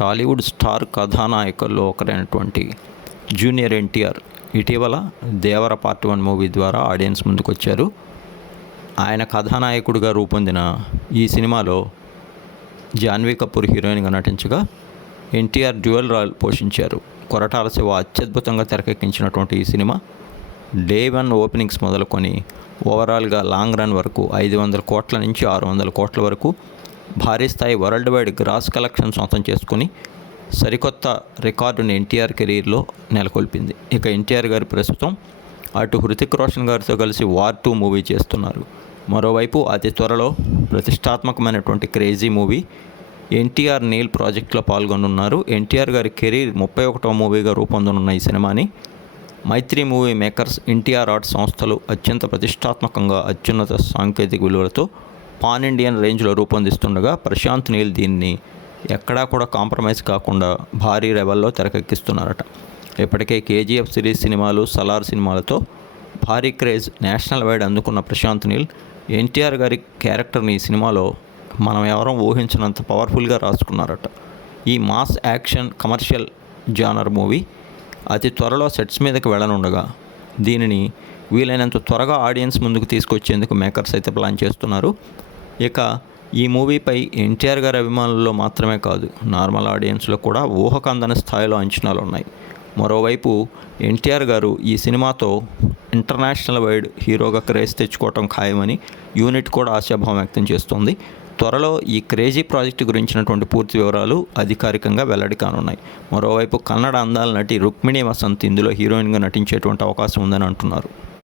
Tollywood star కథానాయకుల్లో ఒకరైనటువంటి junior NTR ఇటీవల దేవర part 1 movie ద్వారా audience ముందుకు వచ్చారు. ఆయన కథానాయకుడిగా రూపొందిన ఈ సినిమాలో జాన్వీ కపూర్ హీరోయిన్గా నటించగా ఎన్టీఆర్ డ్యూయల్ రోల్ పోషించారు. కొరటాల శివ అత్యద్భుతంగా తెరకెక్కించినటువంటి ఈ సినిమా డే 1 ఓపెనింగ్స్ మొదలుకొని ఓవరాల్గా లాంగ్ రన్ వరకు 500 కోట్ల నుంచి 600 కోట్ల వరకు భారీ స్థాయి వరల్డ్ వైడ్ గ్రాస్ కలెక్షన్ సొంతం చేసుకుని సరికొత్త రికార్డుని ఎన్టీఆర్ కెరీర్లో నెలకొల్పింది. ఇక ఎన్టీఆర్ గారు ప్రస్తుతం అటు హృతిక్ రోషన్ గారితో కలిసి వార్ 2 మూవీ చేస్తున్నారు. మరోవైపు అతి త్వరలో ప్రతిష్టాత్మకమైనటువంటి క్రేజీ మూవీ ఎన్టీఆర్ నీల్ ప్రాజెక్ట్లో పాల్గొనున్నారు. ఎన్టీఆర్ గారి కెరీర్ 31వ మూవీగా రూపొందనున్న ఈ సినిమాని మైత్రి మూవీ మేకర్స్, ఎన్టీఆర్ ఆర్ట్స్ సంస్థలు అత్యంత ప్రతిష్టాత్మకంగా అత్యున్నత సాంకేతిక విలువలతో పాన్ ఇండియన్ రేంజ్లో రూపొందిస్తుండగా ప్రశాంత్ నీల్ దీన్ని ఎక్కడా కూడా కాంప్రమైజ్ కాకుండా భారీ లెవెల్లో తెరకెక్కిస్తున్నారట. ఇప్పటికే కేజీఎఫ్ సిరీస్ సినిమాలు, సలార్ సినిమాలతో భారీ క్రేజ్ నేషనల్ వైడ్ అందుకున్న ప్రశాంత్ నీల్ ఎన్టీఆర్ గారి క్యారెక్టర్ని ఈ సినిమాలో మనం ఎవరం ఊహించినంత పవర్ఫుల్గా రాసుకున్నారట. ఈ mass action commercial genre movie అతి త్వరలో సెట్స్ మీదకి వెళ్ళనుండగా దీనిని వీలైనంత త్వరగా ఆడియన్స్ ముందుకు తీసుకొచ్చేందుకు మేకర్స్ అయితే ప్లాన్ చేస్తున్నారు. ఇక ఈ మూవీపై ఎన్టీఆర్ గారి అభిమానుల్లో మాత్రమే కాదు, నార్మల్ ఆడియన్స్లో కూడా ఊహకందని స్థాయిలో అంచనాలు ఉన్నాయి. మరోవైపు ఎన్టీఆర్ గారు ఈ సినిమాతో ఇంటర్నేషనల్ వైడ్ హీరోగా క్రేజ్ తెచ్చుకోవటం ఖాయమని యూనిట్ కూడా ఆశాభావం వ్యక్తం చేస్తుంది. త్వరలో ఈ క్రేజీ ప్రాజెక్టు గురించినటువంటి పూర్తి వివరాలు అధికారికంగా వెల్లడి కానున్నాయి. మరోవైపు కన్నడ అందాల నటి రుక్మిణి వసంత్ ఇందులో హీరోయిన్గా నటించేటువంటి అవకాశం ఉందని అంటున్నారు.